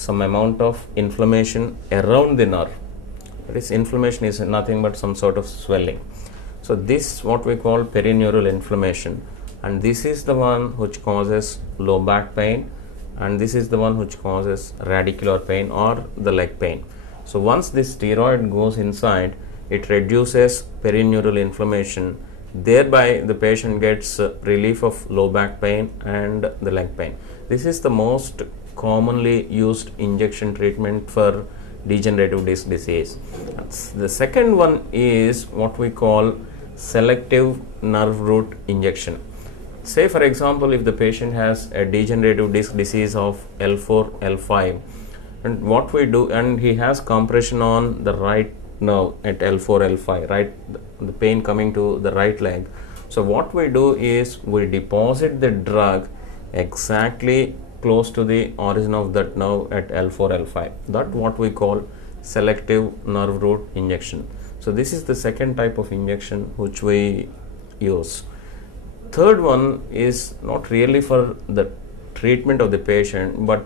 some amount of inflammation around the nerve. That is, inflammation is nothing but some sort of swelling. So this what we call perineural inflammation, and this is the one which causes low back pain, and this is the one which causes radicular pain or the leg pain. So once this steroid goes inside, it reduces perineural inflammation, thereby the patient gets relief of low back pain and the leg pain. This is the most commonly used injection treatment for degenerative disc disease. The second one is what we call selective nerve root injection. Say for example, if the patient has a degenerative disc disease of L4, L5, and what we do, and he has compression on the right nerve at L4, L5, right, the pain coming to the right leg. So what we do is we deposit the drug exactly close to the origin of that nerve at L4, L5. That what we call selective nerve root injection. So this is the second type of injection which we use. Third one is not really for the treatment of the patient, but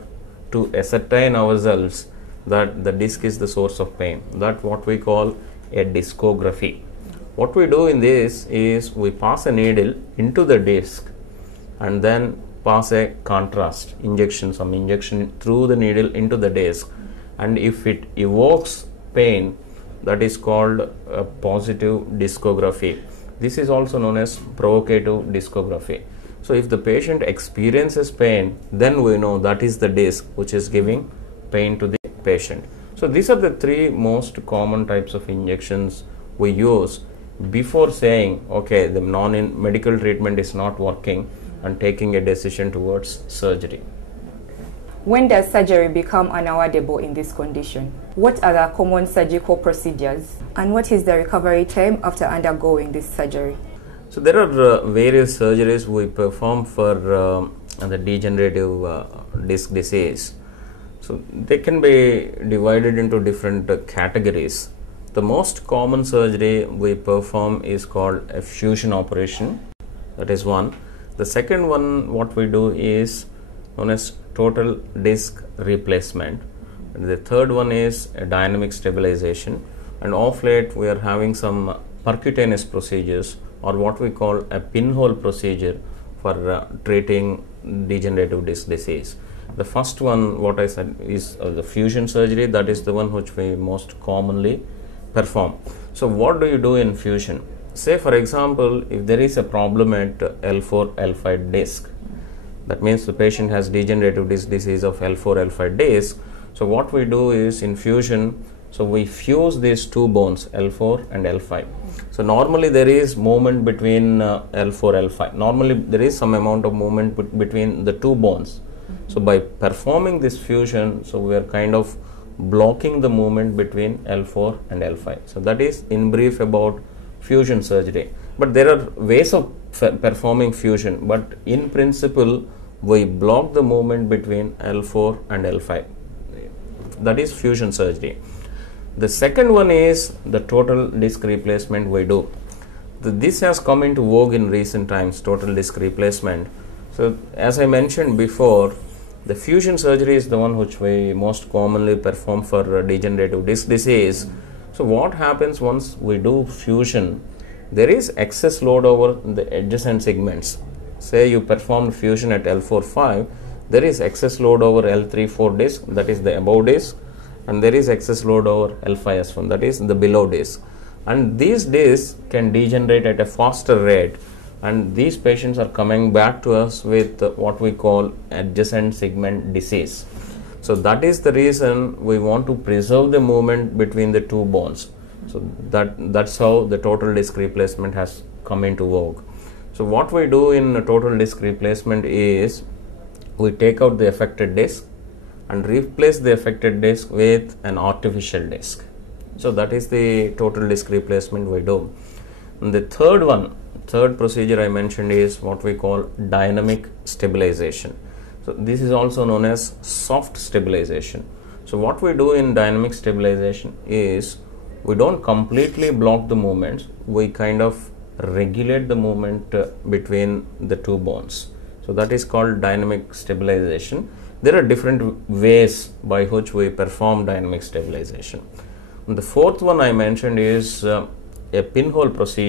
to ascertain ourselves that the disc is the source of pain. That what we call a discography. What we do in this is we pass a needle into the disc and then pass a contrast injection, some injection through the needle into the disc, and if it evokes pain, that is called a positive discography. This is also known as provocative discography. So if the patient experiences pain, then we know that is the disc which is giving pain to the patient. So these are the three most common types of injections we use before saying, okay, the medical treatment is not working, and taking a decision towards surgery. When does surgery become unavoidable in this condition? What are the common surgical procedures, and what is the recovery time after undergoing this surgery? So there are various surgeries we perform for the degenerative disc disease. So they can be divided into different categories. The most common surgery we perform is called a fusion operation. That is one. The second one, what we do is known as total disc replacement. And the third one is a dynamic stabilization. And of late, we are having some percutaneous procedures, or what we call a pinhole procedure for treating degenerative disc disease. The first one, what I said, is the fusion surgery. That is the one which we most commonly perform. So what do you do in fusion? Say for example, if there is a problem at L4, L5 disc, that means the patient has degenerative disc disease of L4, L5 disc. So what we do is in fusion, so we fuse these two bones, L4 and L5. So normally there is movement between L4, L5. Normally there is some amount of movement between the two bones. So by performing this fusion, so we are kind of blocking the movement between L4 and L5. So that is in brief about fusion surgery. But there are ways of performing fusion, but in principle we block the movement between L4 and L5. That is fusion surgery. The second one is the total disc replacement we do. This has come into vogue in recent times, total disc replacement. So as I mentioned before, the fusion surgery is the one which we most commonly perform for degenerative disc disease. So what happens once we do fusion? There is excess load over the adjacent segments. Say you perform fusion at L4-5, there is excess load over L3-4 disc, that is the above disc, and there is excess load over L5-S1, that is the below disc. And these discs can degenerate at a faster rate, and these patients are coming back to us with what we call adjacent segment disease. So that is the reason we want to preserve the movement between the two bones. So that's how the total disc replacement has come into vogue. So what we do in total disc replacement is we take out the affected disc and replace the affected disc with an artificial disc. So that is the total disc replacement we do. And the third procedure I mentioned is what we call dynamic stabilization. So this is also known as soft stabilization. So what we do in dynamic stabilization is we don't completely block the movements, we kind of regulate the movement between the two bones. So that is called dynamic stabilization. there are different ways by which we perform dynamic stabilization. And the fourth one I mentioned is a pinhole procedure.